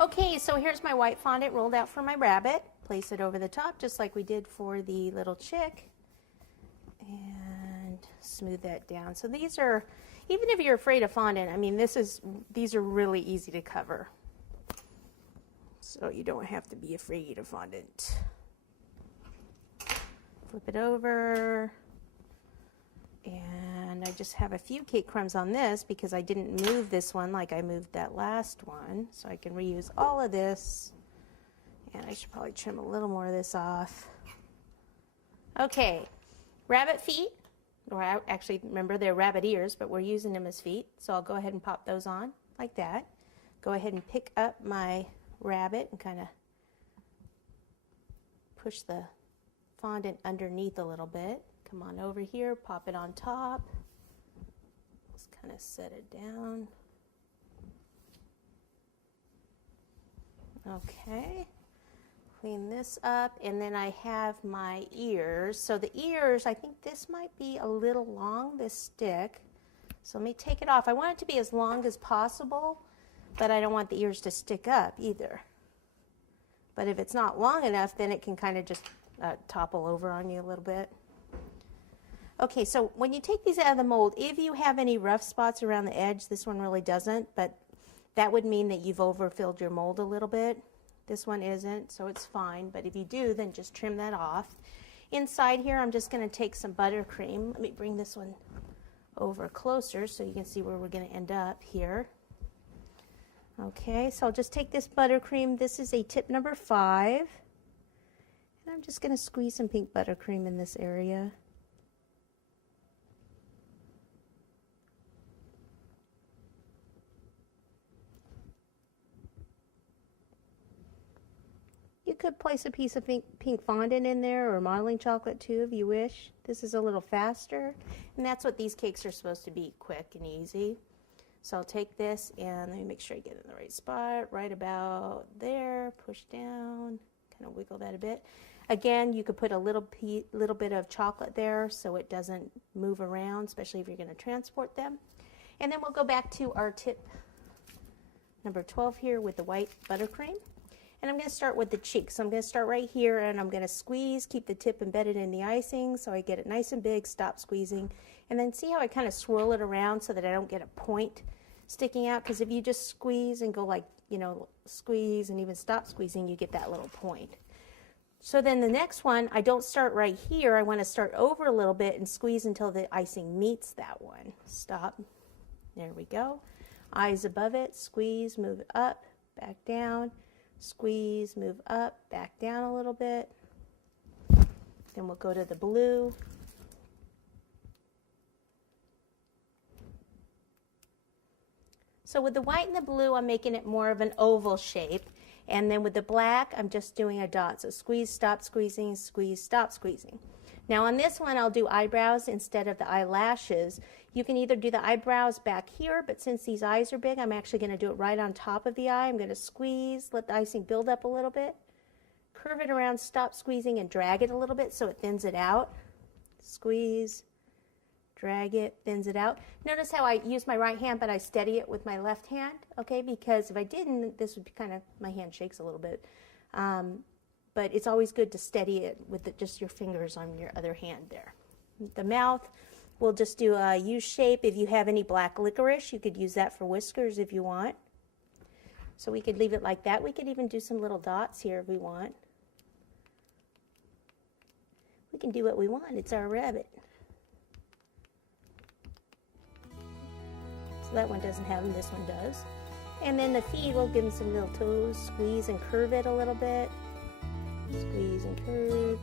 Okay, so here's my white fondant rolled out for my rabbit. Place it over the top just like we did for the little chick. And smooth that down. So these are, even if you're afraid of fondant, I mean, these are really easy to cover. So you don't have to be afraid of fondant. Flip it over. And I just have a few cake crumbs on this because I didn't move this one like I moved that last one. So I can reuse all of this. And I should probably trim a little more of this off. Okay, rabbit feet. Or actually, remember they're rabbit ears, but we're using them as feet. So I'll go ahead and pop those on like that. Go ahead and pick up my rabbit and kind of push the fondant underneath a little bit. Come on over here, pop it on top. Just kind of set it down. Okay, clean this up, and then I have my ears. So the ears, I think this might be a little long, this stick. So let me take it off. I want it to be as long as possible, but I don't want the ears to stick up either. But if it's not long enough, then it can kind of just topple over on you a little bit. Okay, so when you take these out of the mold, if you have any rough spots around the edge, this one really doesn't, but that would mean that you've overfilled your mold a little bit. This one isn't, so it's fine, but if you do, then just trim that off. Inside here, I'm just going to take some buttercream. Let me bring this one over closer so you can see where we're going to end up here. Okay, so I'll just take this buttercream. This is a tip number 5. And I'm just going to squeeze some pink buttercream in this area. You could place a piece of pink fondant in there or modeling chocolate too if you wish. This is a little faster, and that's what these cakes are supposed to be, quick and easy. So I'll take this and let me make sure I get it in the right spot, right about there, push down, kind of wiggle that a bit. Again, you could put a little bit of chocolate there so it doesn't move around, especially if you're going to transport them. And then we'll go back to our tip number 12 here with the white buttercream. And I'm going to start with the cheeks. So I'm going to start right here and I'm going to squeeze, keep the tip embedded in the icing so I get it nice and big, stop squeezing. And then see how I kind of swirl it around so that I don't get a point sticking out, because if you just squeeze and go like, you know, squeeze and even stop squeezing, you get that little point. So then the next one, I don't start right here. I want to start over a little bit and squeeze until the icing meets that one. Stop. There we go. Eyes above it, squeeze, move it up, back down. Squeeze, move up, back down a little bit. Then we'll go to the blue. So with the white and the blue, I'm making it more of an oval shape. And then with the black, I'm just doing a dot. So squeeze, stop squeezing, squeeze, stop squeezing. Now on this one, I'll do eyebrows instead of the eyelashes. You can either do the eyebrows back here, but since these eyes are big, I'm actually going to do it right on top of the eye. I'm going to squeeze, let the icing build up a little bit. Curve it around, stop squeezing, and drag it a little bit so it thins it out. Squeeze, drag it, thins it out. Notice how I use my right hand, but I steady it with my left hand, okay? Because if I didn't, this would be kind of, my hand shakes a little bit. But it's always good to steady it with just your fingers on your other hand there. The mouth, we'll just do a U shape. If you have any black licorice, you could use that for whiskers if you want. So we could leave it like that. We could even do some little dots here if we want. We can do what we want. It's our rabbit. So that one doesn't have them, this one does. And then the feet, we'll give them some little toes, squeeze and curve it a little bit. Squeeze and curve.